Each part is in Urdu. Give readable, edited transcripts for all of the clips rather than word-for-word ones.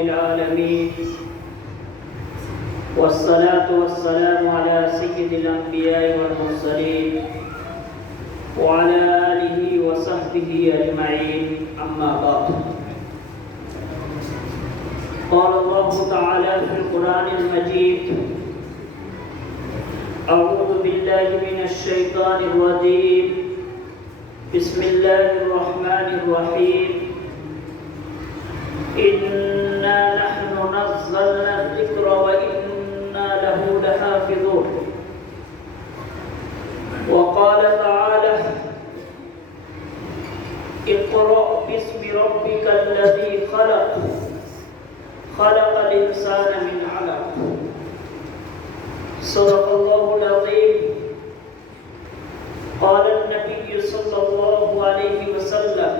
العالمين والصلاة والسلام على سيد الأنبياء والمرسلين وعلى آله وصحبه أجمعين أما بعد. قال الله تعالى في القرآن المجيد: أعوذ بالله من الشيطان الرجيم، بسم الله الرحمن الرحيم. إنا نحن نزلنا الذكر وإنا له لحافظون. وقال تعالى: اقرأ باسم ربك الذي خلق، خلق الإنسان من علق. صدق الله العظيم. قال النبي صلى الله عليه وسلم: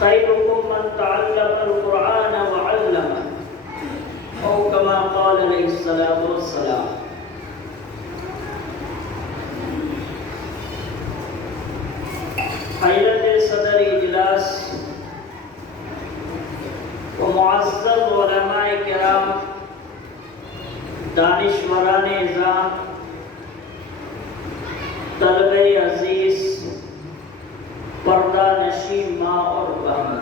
خيركم من تعلم القرآن وعلمه، أو كما قال عليه الصلاة والسلام. حضرت صدر اجلاس و معزز علماء کرام، دانشوران اعظام، طلبہ عزیز، پردہ نشین ماں اور بہن،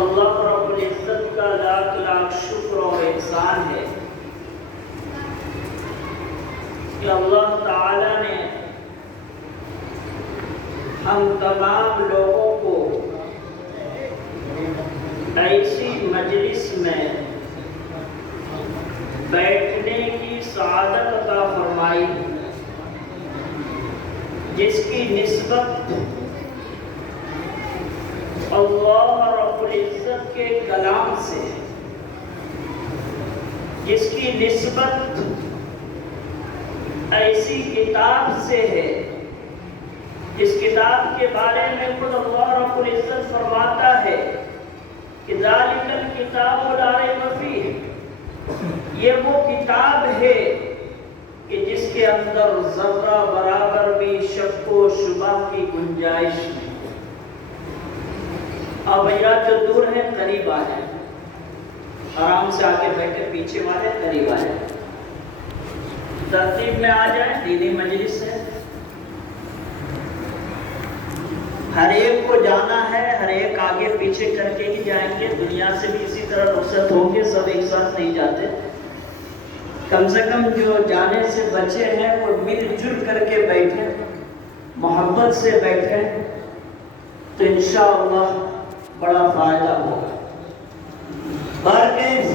اللہ رب العزت کا لاکھ لاکھ شکر اور احسان ہے کہ اللہ تعالی نے ہم تمام لوگوں کو ایسی مجلس میں بیٹھنے کی سعادت عطا فرمائی جس کی نسبت اللہ رب العزت کے کلام سے، جس کی نسبت ایسی کتاب سے ہے جس کتاب کے بارے میں خود اللہ رب العزت فرماتا ہے کہ ذالک الکتاب لا ریب فیہ، یہ وہ کتاب ہے کہ جس کے اندر ذرہ برابر بھی شک و شبہ کی گنجائش نہیں۔ اب حضرات جو دور ہیں قریب آ جائیں، آرام سے آگے بیٹھے، پیچھے والے قریب آ جائیں، ترتیب میں آ جائیں، دینی مجلس ہے، ہر ایک کو جانا ہے، ہر ایک آگے پیچھے کر کے ہی جائیں گے، دنیا سے بھی اسی طرح رخصت ہوں گے، سب ایک ساتھ نہیں جاتے۔ کم سے کم جو جانے سے بچے ہیں وہ مل جل کر کے بیٹھیں، محبت سے بیٹھیں، تو انشاءاللہ بڑا فائدہ ہوگا۔ بارکیز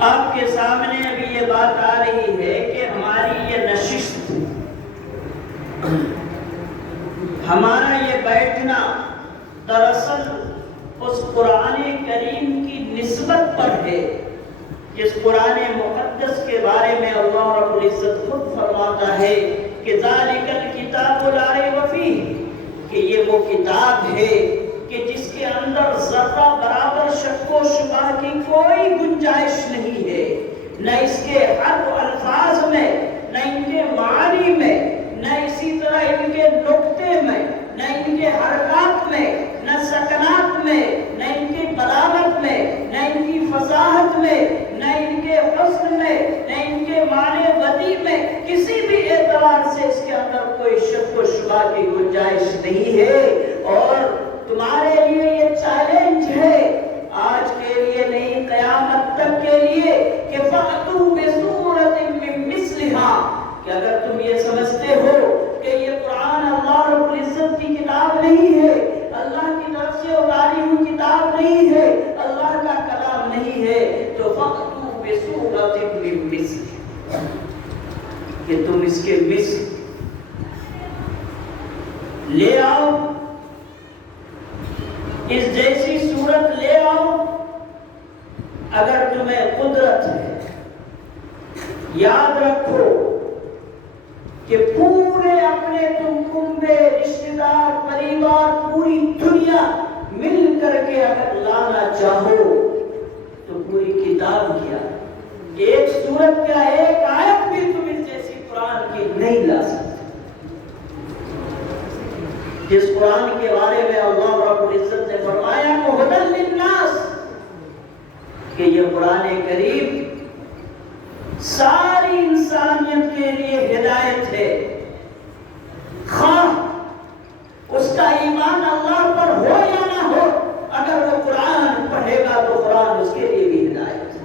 آپ کے سامنے ابھی یہ بات آ رہی ہے کہ ہماری یہ نشست، ہمارا یہ بیٹھنا دراصل اس قرآن کریم کی نسبت پر ہے جس قرآن مقدس کے بارے میں اللہ رب العزت خود فرماتا ہے کہ ذالک الکتاب لا ریب فیہ، کہ یہ وہ کتاب ہے کہ جس کے اندر ذرہ برابر شک و شبہ کی کوئی گنجائش نہیں ہے، نہ اس کے حرف الفاظ میں، نہ ان کے معانی میں، نہ اسی طرح ان کے نقطے میں، نہ ان کے حرکات میں، نہ سکنات میں، نہ ان کی بلاغت میں، نہ ان کی فصاحت میں، نہ ان کے حسن میں، نہ ان کے معنی بدیع میں، کسی بھی اعتبار سے اس کے اندر کوئی شک و شبہ کی گنجائش نہیں ہے۔ اور تمہارے لیے یہ چیلنج ہے، آج کے لیے نہیں قیامت تک کے لیے، کہ فَأْتُوا بِسُورَةٍ مِّن مِّثْلِهَا، کہ اگر تم یہ سمجھتے ہو کہ یہ قرآن اللہ رب العزت کی کتاب نہیں ہے، اللہ کی طرف سے اتاری ہوئی کتاب نہیں ہے، اللہ کا کلام نہیں ہے، تو فَأْتُوا بِسُورَةٍ مِّن مِّثْلِهَا، کہ تم اس کے مثل لے آؤ، اس جیسی صورت لے آؤ اگر تمہیں قدرت ہے۔ یاد رکھو کہ پورے اپنے تم کنبے، رشتہ دار، پریوار، پوری دنیا مل کر کے اگر لانا چاہو تو پوری کتاب کیا، ایک سورت کا ایک آیت بھی تم اس جیسی قرآن کی نہیں لا سکتے، جس قرآن کے بارے میں اللہ رب العزت نے فرمایا کہ ہدی للناس، کہ یہ قرآن کریم ساری انسانیت کے لیے ہدایت ہے، خواہ اس کا ایمان اللہ پر ہو یا نہ ہو، اگر وہ قرآن پڑھے گا تو قرآن اس کے لیے بھی ہدایت ہے،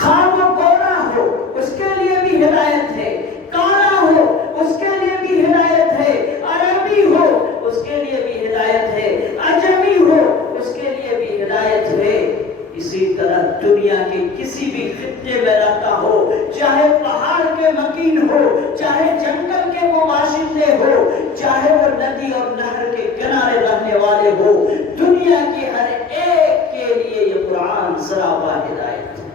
خواہ وہ گورا ہو اس کے لیے بھی ہدایت ہے، کالا ہو اس کے لیے بھی ہدایت ہے، عربی ہو اس کے لیے بھی ہدایت ہے، عجمی ہو اس کے لیے بھی ہدایت ہے۔ اسی طرح دنیا کے کسی بھی خطے میں رہتا ہو، چاہے پہاڑ کے مکین ہو، چاہے جنگل کے وہ باشندے ہو، چاہے وہ ندی اور نہر کے کنارے رہنے والے ہو، دنیا کی ہر ایک کے لیے یہ قرآن سراپا ہدایت ہے۔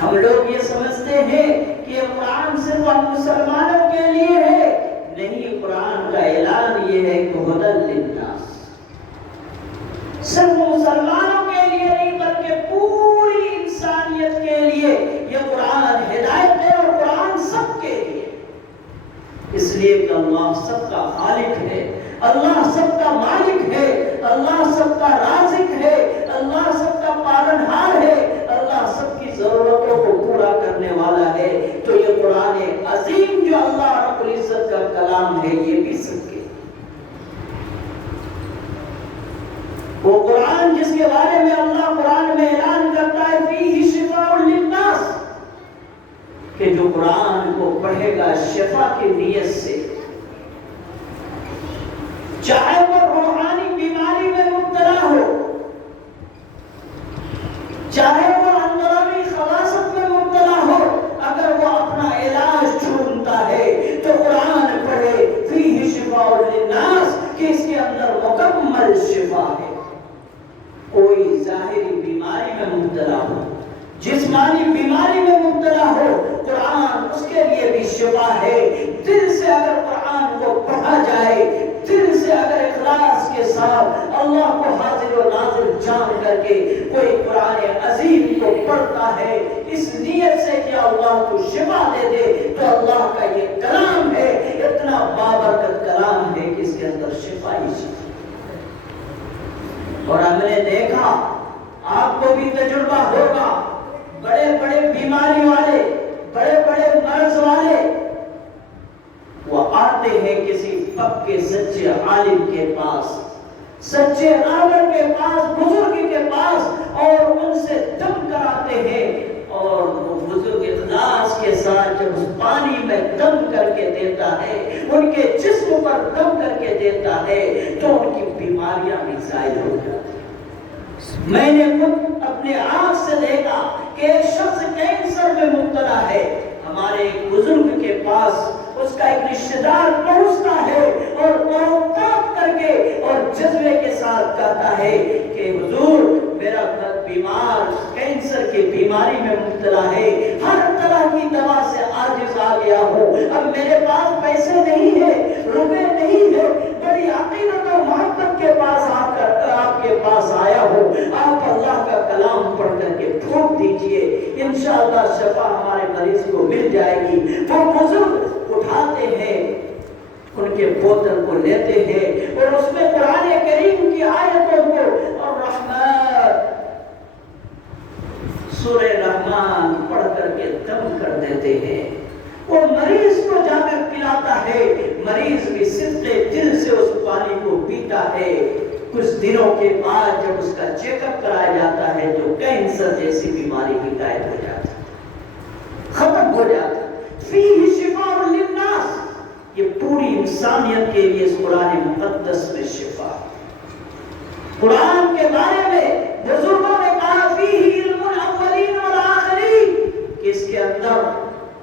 ہم لوگ یہ سمجھتے ہیں کہ یہ قرآن صرف ہم مسلمانوں کے لیے ہے، نہیں، قرآن کا اعلان یہ ہے کہ ہدی للناس، صرف مسلمانوں کے لیے نہیں بلکہ پوری انسانیت کے لیے یہ قرآن ہدایت ہے، اور قرآن سب کے لیے، اس لیے کہ اللہ سب کا خالق ہے، اللہ سب کا مالک ہے، اللہ سب کا رازق ہے، اللہ سب کا پالنہار ہے، اللہ سب کی ضرورتوں کو پورا کرنے والا ہے۔ تو یہ قرآن عظیم جو اللہ رب العزت کا کلام ہے، یہ بھی سب کے، وہ قرآن جس کے بارے میں اللہ قرآن میں اعلان کرتا ہے فیہ شفاء للناس، کہ جو قرآن کو پڑھے گا شفا کی نیت سے، چاہے وہ روحانی بیماری میں مبتلا ہو، چاہے وہ اندرونی خباثت میں مبتلا ہو، اگر وہ اپنا علاج ڈھونڈتا ہے تو قرآن پڑھے فیہ شفاء للناس، کہ اس کے اندر مکمل شفا ہے۔ کوئی ظاہری بیماری میں مبتلا ہو، جسمانی بیماری میں مبتلا ہو، قرآن اس کے لیے بھی شفا ہے۔ دل سے اگر قرآن کو پڑھا جائے، دل سے اگر اخلاص کے ساتھ اللہ کو حاضر و ناظر جان کر کے کوئی قرآن عظیم کو پڑھتا ہے اس نیت سے کہ اللہ کو شفا دے دے، تو اللہ کا یہ کلام ہے، اتنا بابرکت کلام ہے کہ اس کے اندر شفا ہی شفا۔ اور ہم نے دیکھا، آپ کو بھی تجربہ ہوگا، بڑے بڑے بیماری والے، بڑے بڑے مرض والے، وہ آتے ہیں کسی پکے سچے عالم کے پاس، سچے عالم کے پاس، بزرگ کے پاس، اور ان سے دم کراتے ہیں، اور وہ بزرگ اخلاص کے ساتھ جب اس پانی میں دم کر کے دیتا ہے، ان کے جسم پر دم کر کے دیتا ہے، تو ان کی بیماریاں بھی ظاہر ہو جاتی ہیں۔ میں نے خود اپنے آنکھ سے دیکھا کہ ایک شخص کینسر میں مبتلا ہے، ہمارے ایک بزرگ کے پاس اس کا ایک رشتہ دار پہنچتا ہے اور طلب کر کے اور جذبے کے ساتھ کہتا ہے کہ حضور میرا بیمار کینسر کی بیماری میں مبتلا ہے، ہر طرح کی دوا سے عاجز آ گیا ہوں، اب میرے پاس پیسے نہیں ہے، روپے نہیں ہے، بڑی عقیدت اور محبت کے پاس آپ کے پاس آیا ہوں، آپ اللہ کا کلام پڑھ کر کے پھونک دیجئے، انشاءاللہ شفا ہمارے مریض کو مل جائے گی۔ وہ بزرگ اٹھاتے ہیں، ان کے بوتل کو لیتے ہیں اور اس میں قرآن کریم کی آیتوں کو اور رحمت سورہ رحمان پڑھ کر کے دم کر دیتے ہیں، وہ مریض کو جا کر پلاتا ہے، مریض بھی صدقے دل سے اس پانی کو پیتا ہے۔ کچھ دنوں کے بعد جب اس کا چیک اپ کرایا جاتا ہے تو کینسر جیسی بیماری بھی غائب ہو جاتا ہے، ختم ہو جاتا ہے۔ فیہ شفاء للناس، یہ پوری انسانیت کے لیے اس قرآن مقدس میں شفا۔ قرآن کے بارے میں بزرگوں نے کہا فیہ علم الاولین والآخرین، کہ اس کے اندر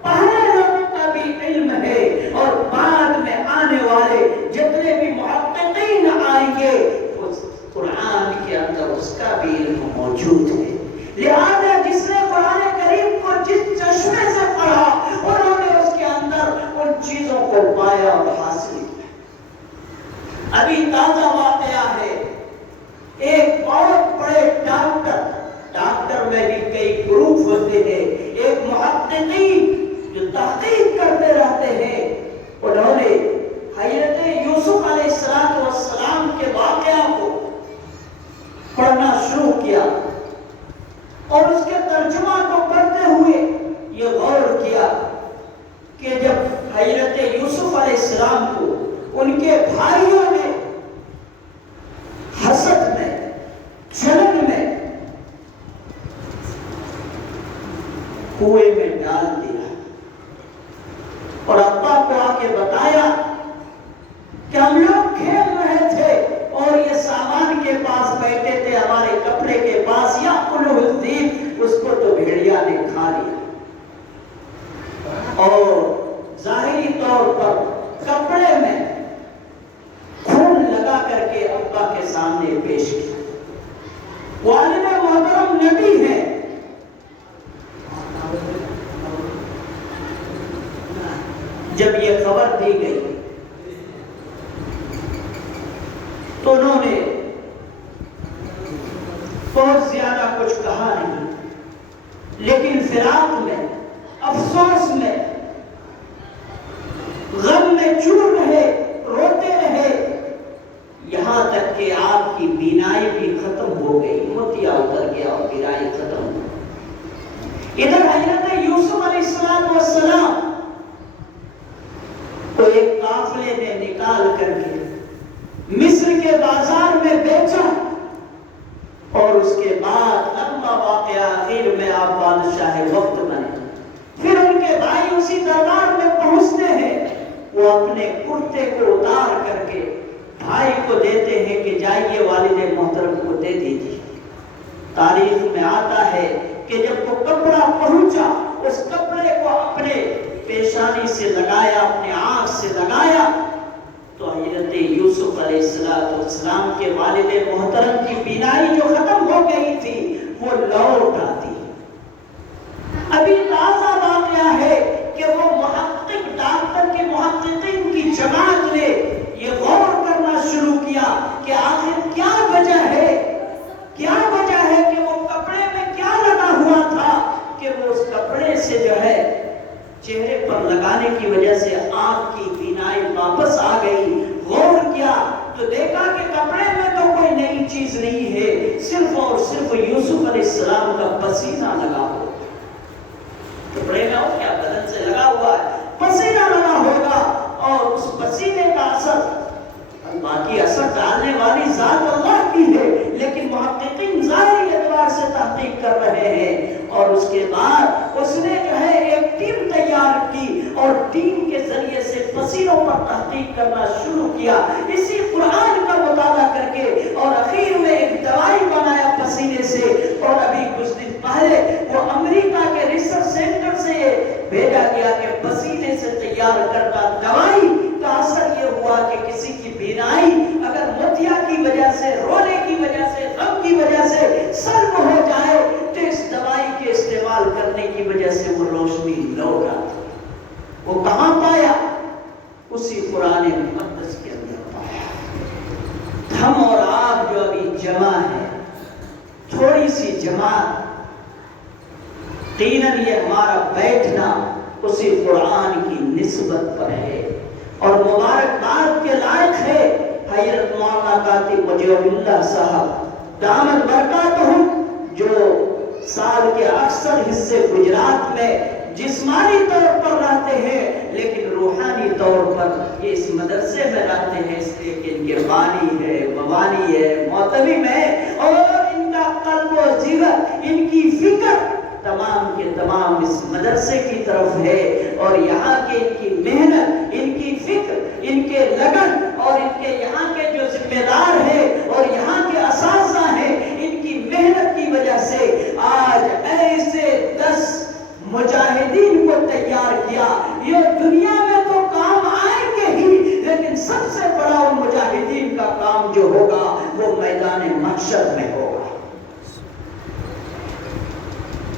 پہلے لوگوں کا بھی علم ہے اور بعد میں آنے والے جتنے بھی محققین آئیں گے قرآن کے اندر اس کا بھی علم موجود ہے۔ لہذا جس نے قرآن کریم کو جس چشمے سے پڑھا انہوں نے اس کے اندر ان چیزوں کو پایا اور حاصل کیا۔ ابھی تازہ واقعہ ہے، ایک بہت بڑے ڈاکٹر نکال دیا اور ابا کو آ کے بتایا کہ ہم لوگ کھیل رہے تھے اور یہ سامان کے پاس بیٹھے تھے، ہمارے کپڑے کے پاس، یا الذئب، اس کو تو بھیڑیا نے کھا لیا اور ظاہری طور پر کپڑے میں خون لگا کر کے ابا کے سامنے پیش کیا۔ والد محترم نبی ہے، جب یہ خبر دی گئی تو انہوں نے بہت زیادہ کچھ کہا نہیں، لیکن فراق میں، افسوس میں، غم میں چور رہے، روتے رہے، یہاں تک کہ آپ کی بینائی بھی ختم ہو گئی، موتیا اتر گیا اور بینائی ختم ہو گئی۔ ادھر حضرت یوسف علیہ السلام کو ایک قافلے نے نکال کر کے مصر کے بازار میں بیچا اور اس کے بعد لمبا واقعہ، آخر میں آپ بادشاہ وقت بنے۔ پھر ان کے بھائی اسی دربار میں پہنچتے ہیں، وہ اپنے کرتے کو اتار کر کے بھائی کو دیتے ہیں کہ جائیے والد محترم کو دے دیجیے۔ تاریخ میں آتا ہے کہ جب وہ کپڑا پہنچا، اس کپڑے کو اپنے پیشانی سے لگایا، اپنے آنکھ سے لگایا، تو حضرت یوسف علیہ السلام کے والد محترم کی بینائی جو ختم ہو گئی تھی وہ لوٹ آتی۔ ابھی تازہ واقعہ ہے کہ وہ محقق، ڈاکٹر کے محققین کی جماعت نے یہ غور کرنا شروع کیا کہ آخر کیا وجہ ہے کہ وہ کپڑے میں کیا لگا ہوا تھا کہ وہ اس کپڑے سے جو ہے چہرے پر لگانے کی وجہ سے آنکھ کی بینائی واپس آ گئی۔ غور کیا تو دیکھا کہ کپڑے میں تو کوئی نئی چیز نہیں ہے، صرف اور صرف یوسف علیہ السلام کا پسینہ لگا ہوا۔ کپڑے میں ہو کیا بدن سے لگا ہوا ہے، پسینہ لگا ہوگا، اور اس پسینے کا اثر، باقی اثر ڈالنے والی ذات اللہ کی ہے، لیکن محققین ظاہری اعتبار سے تحقیق کر رہے ہیں۔ اور اس کے بعد اس نے جو ہے ایک ٹیم تیار کی اور ٹیم کے ذریعے سے پسینوں پر تحقیق کرنا شروع کیا، اسی قرآن کا مطالعہ کر کے، اور اخیر میں ایک دوائی بنایا پسینے سے۔ اور ابھی کچھ دن پہلے وہ امریکہ کے ریسرچ سینٹر سے بھیجا گیا کہ پسینے سے تیار کردہ دوائی کا اثر یہ ہوا کہ کسی کی بینائی اگر موتیا کی وجہ سے، رونے کی وجہ سے، غم کی وجہ سے سلب ہو جائے تو اس دوائی کے استعمال کرنے کی وجہ سے وہ روشنی لوٹ آتی۔ وہ کہاں پایا؟ اسی قرآن مقدس کے اندر پایا۔ ہم اور آپ جو ابھی جمع ہے، تھوڑی سی جماعت، یقیناً یہ ہمارا بیٹھنا اسی قرآن کی نسبت پر ہے اور مبارکباد کے لائق ہے۔ حضرت مولانا کاتب وجیہ اللہ صاحب دامت برکاتہم، جو سال کے اکثر حصے گجرات میں جسمانی طور پر رہتے ہیں لیکن روحانی طور پر یہ اس مدرسے میں رہتے ہیں، اس لیے کہ ان کے بانی ہے، مبانی ہے، معتمم ہے، اور ان کا قلب و جگر، ان کی فکر تمام کے تمام اس مدرسے کی طرف ہے، اور یہاں کے ان کی محنت، ان کی فکر، ان کے لگن، اور ان کے یہاں کے جو ذمہ دار ہیں اور یہاں کے اساتذہ ہیں، ان کی محنت کی وجہ سے آج ایسے 10 مجاہدین کو تیار کیا۔ یہ دنیا میں تو کام آئیں گے ہی، لیکن سب سے بڑا ان مجاہدین کا کام جو ہوگا وہ میدان محشر میں ہوگا۔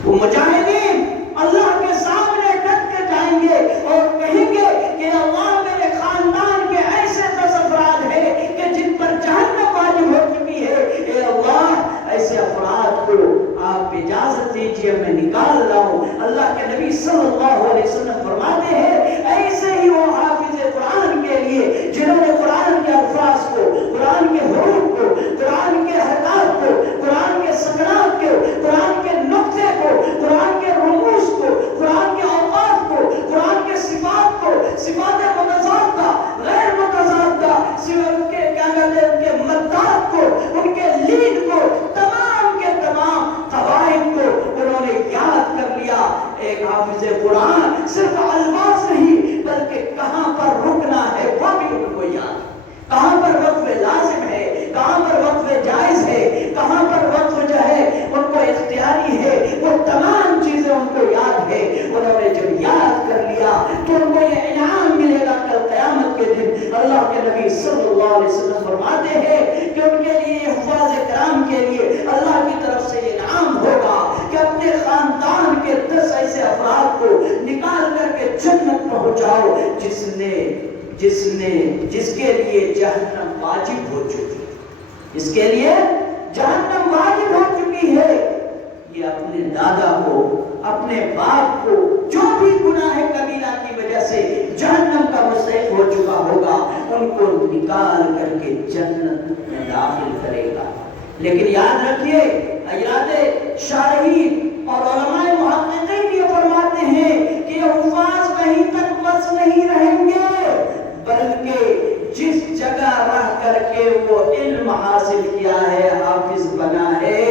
وہ مجاہدین اللہ کے سامنے ڈٹ کے جائیں گے اور کہیں گے کہ اللہ میرے خاندان کے ایسے 10 افراد ہیں کہ جن پر جہنم واجب ہو چکی ہے، اے اللہ ایسے افراد کو آپ اجازت دیجیے میں نکال رہا ہوں۔ اللہ کے نبی صلی اللہ علیہ وسلم فرماتے ہیں ایسے ہی وہ حافظ قرآن کے لیے جنہوں نے قرآن کے الفاظ کو، قرآن کے حروف کو، قرآن کے حرکات کو، قرآن کے سکنات کو، قرآن کے نقطے کو، قرآن کے رموز کو، قرآن کے اوقات کو، قرآن کے صفات کو، صفات متضادہ، غیر متضادہ، صفات کے کیا کہتے ہیں ان کے مدات کو، ان کے لین کو، تمام کے تمام قواعد کو انہوں نے یاد کر لیا۔ ایک حافظ قرآن وہاں صرف الفاظ نہیں بلکہ کہاں پر رکنا ہے وہ بھی ان کو یاد، کہاں پر وقف لازم ہے، کہاں پر وقف جائز ہے، کہاں پر وقف جو ہے ان کو اختیاری ہے، وہ تمام چیزیں ان کو یاد ہے۔ انہوں نے جب یاد کر لیا تو ان کو یہ انعام ملے گا کل قیامت کے دن۔ اللہ کے نبی صلی اللہ علیہ وسلم فرماتے ہیں کہ ان کے لیے حفاظ کرام کے لیے اللہ کی طرف سے یہ انعام ہوگا کہ اپنے خاندان کے 10 ایسے افراد کو نکال کر کے جنت پہنچاؤ جس کے لیے جہنم واجب ہو چکی، جس کے لیے جہنم واجب ہو چکی ہے، یہ اپنے دادا کو، اپنے باپ کو جو بھی گناہ کبیرہ کی وجہ سے جہنم کا مستحق ہو چکا ہوگا ان کو نکال کر کے جنت میں داخل کرے گا۔ لیکن یاد رکھیے، حضرات شارحین اور علماء محققین یہ فرماتے ہیں کہ یہ حفاظ وہیں تک بس نہیں رہیں گے، بلکہ جس جگہ رہ کر کے وہ علم حاصل کیا ہے، حافظ بنا ہے،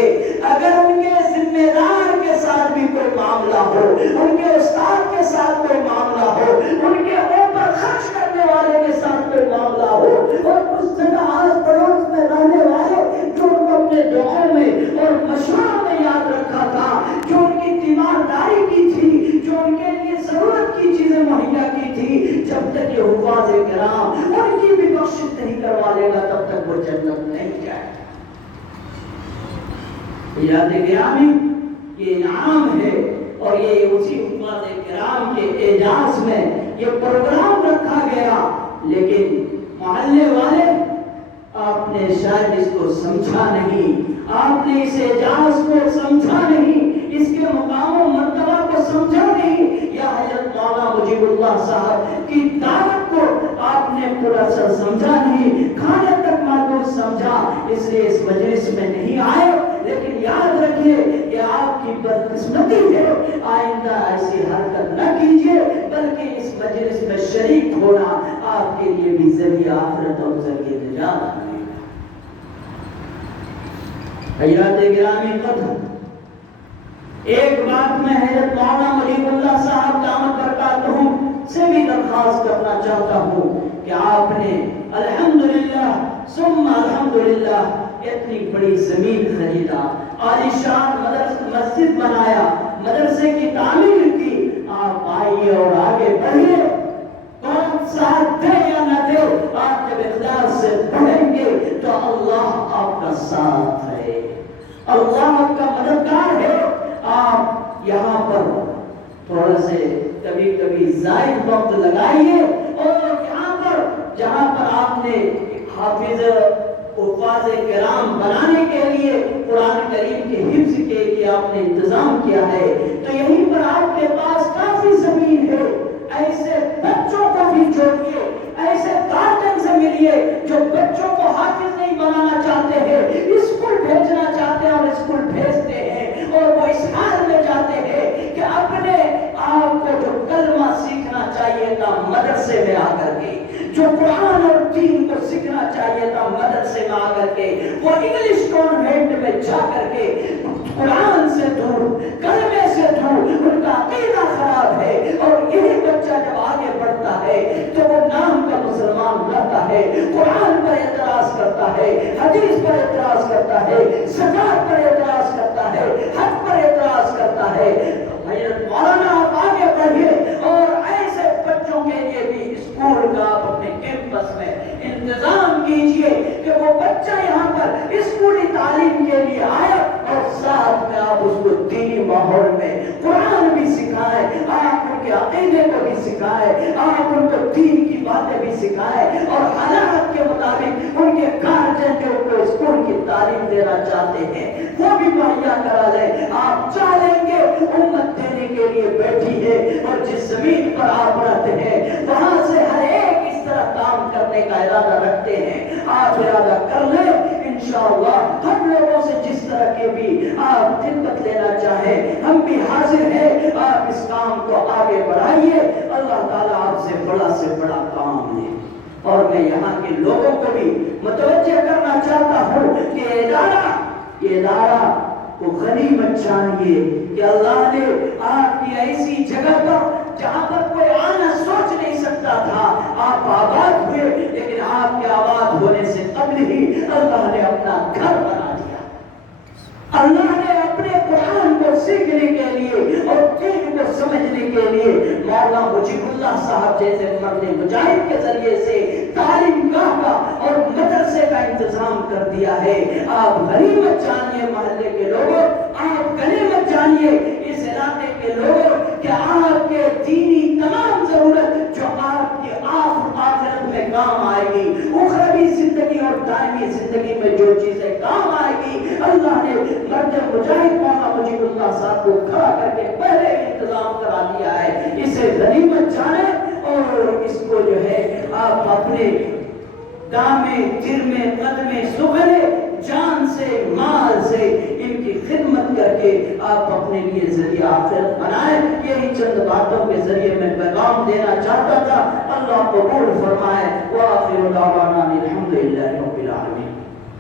اگر ان کے ذمہ دار کے ساتھ بھی کوئی معاملہ ہو، ان کے استاد کے ساتھ کوئی معاملہ ہو، ان کے اوپر خرچ کرنے والے کے ساتھ کوئی معاملہ ہو، اور اس جگہ آس پڑوس میں رہنے والے جو ان کو اپنے دعاؤں میں اور مشوروں میں یاد رکھا تھا، جو ان کی تیمارداری کی تھی، جو ان کے لیے ضرورت کی چیزیں مہیا کی تھی، جب تک یہ حفاظ کرام ان کی بھی بخشش نہیں کروا لے گا تب تک وہ جنت نہیں جائے۔ یاد گرامی یہ انعام ہے، اور یہ اسی حفاظ کرام کے اعزاز میں یہ پروگرام رکھا گیا، لیکن محلے والے آپ نے شاید اس کو سمجھا نہیں، آپ نے اس اعزاز کو سمجھا نہیں، اس کے مقام و مرتبہ کو سمجھا نہیں، یا حضرت مولانا مجیب اللہ صاحب کی دعوت کو آپ نے پورا سر سمجھا نہیں، کھانے تک معلوم سمجھا، اس لیے اس مجلس میں نہیں آئے۔ لیکن یاد رکھیے کہ آپ کی بدقسمتی ہے، آئندہ ایسی حرکت نہ کیجیے، بلکہ اس مجلس میں شریک ہونا آپ کے لیے بھی ذریعہ آخرت اور ذریعہ نجات ہے۔ حضرات گرامی قدر، ایک بات میں حضرت مولانا مجیب اللہ صاحب دامت برکاتہ سے بھی درخواست کرنا چاہتا ہوں کہ آپ نے الحمدللہ ثم الحمدللہ اتنی بڑی زمین خریدا، عالیشان مسجد بنایا، مدرسے کی تعمیر کی، آپ آئیے اور آگے بڑھیے، کون ساتھ دے یا نہ دے، آپ جب اخلاص سے پڑھیں گے تو اللہ آپ کا ساتھ ہے، اللہ آپ کا مددگار ہے۔ آپ یہاں پر تھوڑا سے کبھی کبھی زائد وقت لگائیے، اور یہاں پر جہاں پر آپ نے حافظ حفاظ کرام بنانے کے لیے، قرآن کریم کے حفظ کے لیے آپ نے انتظام کیا ہے، تو یہیں پر آپ کے پاس کافی زمین ہے، ایسے بچوں کو بھی جوڑیے، ایسے گارڈن سے ملیے جو بچوں کو حافظ نہیں بنانا چاہتے ہیں، اسکول بھیجنا چاہتے ہیں اور اسکول بھیجتے ہیں، اور وہ اس حال میں جاتے ہیں کہ اپنے آپ کو جو کلمہ سیکھنا چاہیے تھا مدرسے میں آ کر کے، جو قرآن اور دین کو سیکھنا چاہیے تھا مدرسے میں آ کر کے، وہ انگلش کانوینٹ میں جا کر کے قرآن سے دور، کلمے سے دور، ان کا عقیدہ خراب ہے، اور یہی بچہ جب آگے بڑھتا ہے تو وہ نام کا مسلمان رہتا ہے، قرآن پر اعتراض کرتا ہے، حدیث پر اعتراض کرتا ہے، زکات پر اعتراض کرتا ہے، حج پر اعتراض کرتا ہے۔ حضرت مولانا آپ آگے بڑھیے، اور ایسے بچوں کے لیے بھی اسکول کا آپ اپنے کیمپس میں انتظام کیجئے کہ وہ بچہ یہاں پر اسکولی تعلیم کے لیے آئے، اور ساتھ میں آپ اس کو دینی ماحول میں قرآن بھی سکھائیں، آپ ان کے عقیدے کو بھی سکھائیں، آپ ان کو دین کی باتیں بھی سکھائیں، اور حالات کے مطابق ان کے گارجین جو ان کو اسکول کی تعلیم دینا چاہتے ہیں وہ بھی مہیا کرا لیں۔ آپ چاہ لیں گے امت دینے کے لیے بیٹھی ہے، اور جس زمین پر آپ رہتے ہیں وہاں سے ہر ایک اس طرح کام کرنے کا ارادہ رکھتے ہیں، آپ ارادہ کر لیں، انشاءاللہ ہم لوگوں سے جس طرح کے بھی آپ خدمت لینا چاہیں ہم بھی حاضر ہیں، آپ اس کام کو آگے بڑھائیے، اللہ تعالیٰ آپ سے بڑا کام لے۔ اور میں یہاں کے لوگوں کو بھی متوجہ کرنا چاہتا ہوں کہ یہ ادارہ کو غنیمت جانیے کہ اللہ نے آپ کی ایسی جگہ پر مولانا مجیب اللہ صاحب جیسے مرد مجاہد کے ذریعے سے تعلیم گاہ کا اور مدرسے کا انتظام کر دیا ہے. آپ غنیمت جانیے محلے کے لوگوں، آپ غنیمت جانیے اس علاقے کے لوگوں کہ آپ کے دینی تمام ضرورت جو آپ کی آخرت میں کام آئے گی، اخروی زندگی اور دائمی زندگی میں جو چیزیں کام آئے گی، اللہ نے مرد مجاہد مولانا مجیب اللہ صاحب کو کھڑا کر کے پہلے انتظام کرا دیا ہے. اسے غنیمت جانیں اور اس کو جو ہے آپ اپنے دامے گرمے قدمے سغرے جان سے مال سے ان کی خدمت کر کے آپ اپنے لیے ذریعہ آخرت بنائیں. یہی چند باتوں کے ذریعے میں پیغام دینا چاہتا تھا. اللہ قبول فرمائے. وآخر دعوانا الحمدللہ.